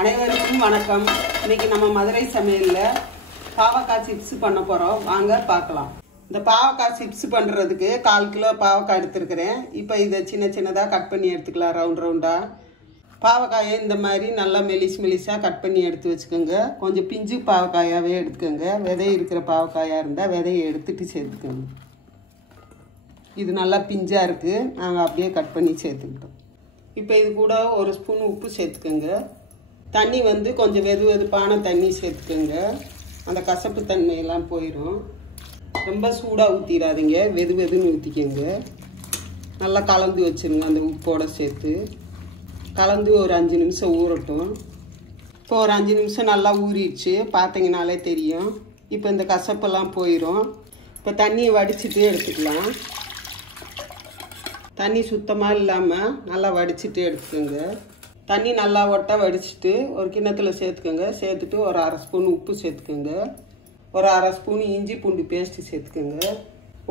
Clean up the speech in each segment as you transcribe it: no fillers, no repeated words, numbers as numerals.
அனைவருக்கும் வணக்கம். இன்னைக்கு நம்ம மதுரை சமையல்ல பாவக்காய் சிப்ஸ் பண்ண போறோம். வாங்க பார்க்கலாம். இந்த பாவக்காய் சிப்ஸ் பண்றதுக்கு 1/4 கிலோ பாவக்காய் எடுத்துருக்கிறேன். இப்போ இதை சின்ன சின்னதா கட் பண்ணி எடுத்துக்கலாம். ரவுண்ட் ரவுண்டா பாவக்காயை இந்த மாதிரி நல்லா மெலிசா கட் பண்ணி எடுத்து வச்சுக்கோங்க. கொஞ்சம் பிஞ்சு பாவக்காயாவே எடுத்துக்கோங்க. விதை இருக்கிற பாவக்காயா இருந்தால் விதையை எடுத்துட்டு சேர்த்துக்கோங்க. இது நல்லா பிஞ்சா இருக்கு. நாங்கள் அப்படியே கட் பண்ணி சேர்த்துக்கிட்டோம். இப்போ இது கூட 1 ஸ்பூன் உப்பு சேர்த்துக்கோங்க. தண்ணி வந்து கொஞ்சம் வெதுவெதுப்பான தண்ணி சேர்த்துக்கோங்க. அந்த கசப்பு தன்மையெல்லாம் போயிடும். ரொம்ப சூடாக ஊற்றிடாதீங்க, வெதுன்னு ஊற்றிக்கோங்க. நல்லா கலந்து வச்சுருங்க. அந்த உப்போடு சேர்த்து கலந்து ஒரு 5 நிமிஷம் ஊறட்டும். இப்போ ஒரு 5 நிமிஷம் நல்லா ஊறிடுச்சு, பார்த்தீங்கனாலே தெரியும். இப்போ இந்த கசப்பெல்லாம் போயிடும். இப்போ தண்ணியை வடிச்சிட்டு எடுத்துக்கலாம். தண்ணி சுத்தமாக இல்லாமல் நல்லா வடிச்சிட்டு எடுத்துக்கோங்க. தண்ணி நல்லா ஒட்ட வடிச்சிட்டு ஒரு கிண்ணத்தில் சேர்த்துக்கோங்க. சேர்த்துட்டு ஒரு 1/2 ஸ்பூன் உப்பு சேர்த்துக்கோங்க. ஒரு 1/2 ஸ்பூன் இஞ்சி பூண்டு பேஸ்ட்டு சேர்த்துக்கோங்க.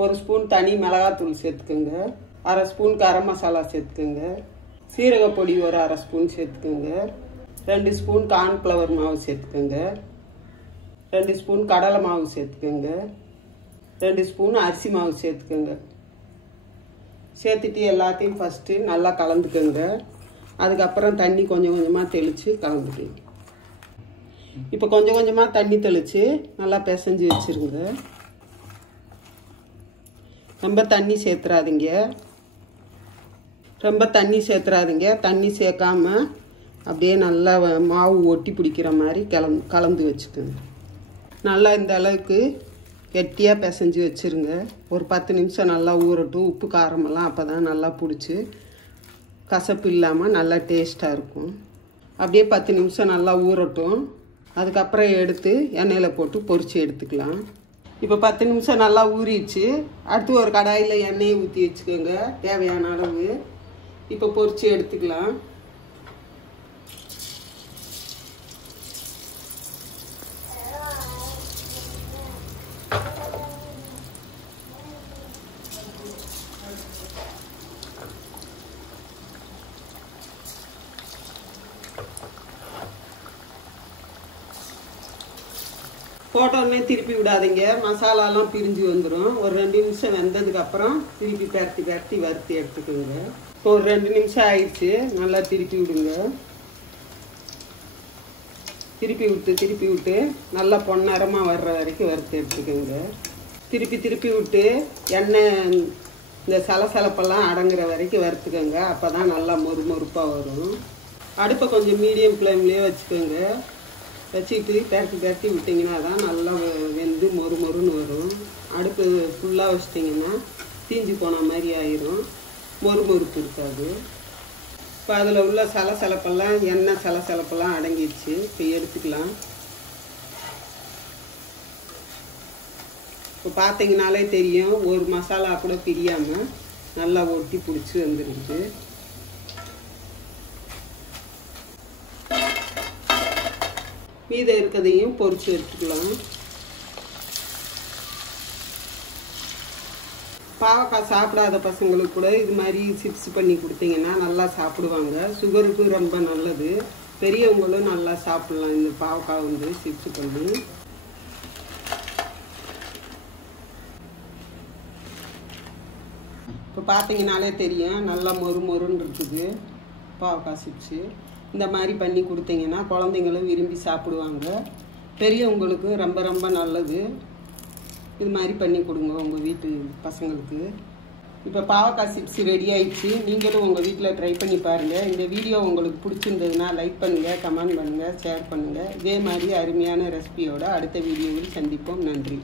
1 ஸ்பூன் தனி மிளகாத்தூள் சேர்த்துக்கோங்க. 1/2 ஸ்பூன் கரம் மசாலா சேர்த்துக்கோங்க. சீரகப்பொடி ஒரு 1/2 ஸ்பூன் சேர்த்துக்கோங்க. 2 ஸ்பூன் கார்ன்ஃப்ளவர் மாவு சேர்த்துக்கோங்க. 2 ஸ்பூன் கடலை மாவு சேர்த்துக்கோங்க. 2 ஸ்பூன் அரிசி மாவு சேர்த்துக்கோங்க. சேர்த்துட்டு எல்லாத்தையும் ஃபஸ்ட்டு நல்லா கலந்துக்கோங்க. அதுக்கப்புறம் தண்ணி கொஞ்சம் கொஞ்சமாக தெளித்து கலந்துக்கோங்க. இப்போ கொஞ்சம் கொஞ்சமாக தண்ணி தெளித்து நல்லா பிசைஞ்சு வச்சுருங்க. ரொம்ப தண்ணி சேர்த்துறாதீங்க. தண்ணி சேர்க்காம அப்படியே நல்லா மாவு ஒட்டி பிடிக்கிற மாதிரி கலந்து வச்சுக்கோங்க. நல்லா இந்த அளவுக்கு கெட்டியாக பிசைஞ்சு வச்சுருங்க. ஒரு 10 நிமிஷம் நல்லா ஊறட்டும். உப்பு காரமெல்லாம் அப்போ தான் நல்லா பிடிச்சி கசப்பு இல்லாமல் நல்லா டேஸ்ட்டாக இருக்கும். அப்படியே 10 நிமிஷம் நல்லா ஊறட்டும். அதுக்கப்புறம் எடுத்து எண்ணெயில் போட்டு பொரித்து எடுத்துக்கலாம். இப்போ 10 நிமிஷம் நல்லா ஊறிடுச்சு. அடுத்து ஒரு கடாயில் எண்ணெயை ஊற்றி வச்சுக்கோங்க தேவையான அளவு. இப்போ பொரித்து எடுத்துக்கலாம். போட்டோன்னே திருப்பி விடாதீங்க, மசாலாலாம் பிரிஞ்சு வந்துடும். ஒரு 2 நிமிஷம் வெந்ததுக்கப்புறம் திருப்பி பரட்டி வறுத்து எடுத்துக்கோங்க. இப்போ ஒரு 2 நிமிஷம் ஆயிடுச்சு. நல்லா திருப்பி விடுங்க. திருப்பி விட்டு நல்லா பொன்னிறமாக வர்ற வரைக்கும் வறுத்து எடுத்துக்கோங்க. திருப்பி விட்டு எண்ணெய் இந்த சலசலப்பெல்லாம் அடங்குற வரைக்கும் வறுத்துக்கோங்க. அப்போ தான் நல்லா மொறுப்பாக வரும். அடுப்பை கொஞ்சம் மீடியம் ஃப்ளேம்லேயே வச்சுக்கோங்க. வச்சுட்டு பரட்டி விட்டிங்கன்னா தான் நல்லா வெந்து மொறுன்னு வரும். அடுப்பு ஃபுல்லாக வச்சிட்டிங்கன்னா தீஞ்சு போன மாதிரி ஆயிரும். மொறுப்பு இருக்காது. இப்போ அதில் உள்ள சலசலப்பெல்லாம் எண்ணெய் சலசலப்பெல்லாம் அடங்கிடுச்சு. இப்போ எடுத்துக்கலாம். இப்போ பார்த்தீங்கனாலே தெரியும், ஒரு மசாலா கூட பிரியாமல் நல்லா ஒட்டி பிடிச்சி வந்துருக்கு. மீதம் இருக்கிறதையும் பொரிச்சு எடுத்துக்கலாம். பாவக்காய் சாப்பிடாத பசங்களுக்கு கூட இது மாதிரி சிப்ஸ் பண்ணி கொடுத்தீங்கன்னா நல்லா சாப்பிடுவாங்க. சுகருக்கு ரொம்ப நல்லது. பெரியவங்களும் நல்லா சாப்பிடலாம். இந்த பாவக்காய் வந்து சிப்ஸ் பண்ணி. இப்போ பார்த்தீங்கனாலே தெரியும், நல்லா மொறுன்னு இருக்குது பாவக்காய் சிப்ஸு. இந்த மாதிரி பண்ணி கொடுத்தீங்கன்னா குழந்தைங்களும் விரும்பி சாப்பிடுவாங்க. பெரியவங்களுக்கு ரொம்ப நல்லது. இது மாதிரி பண்ணி கொடுங்க உங்கள் வீட்டு பசங்களுக்கு. இப்போ பாவக்காய் சிப்ஸ் ரெடி ஆயிடுச்சு. நீங்களும் உங்கள் வீட்டில் ட்ரை பண்ணி பாருங்கள். இந்த வீடியோ உங்களுக்கு பிடிச்சிருந்ததுன்னா லைக் பண்ணுங்கள், கமெண்ட் பண்ணுங்கள், ஷேர் பண்ணுங்கள். இதே மாதிரி அருமையான ரெசிபியோட அடுத்த வீடியோவில் சந்திப்போம். நன்றி.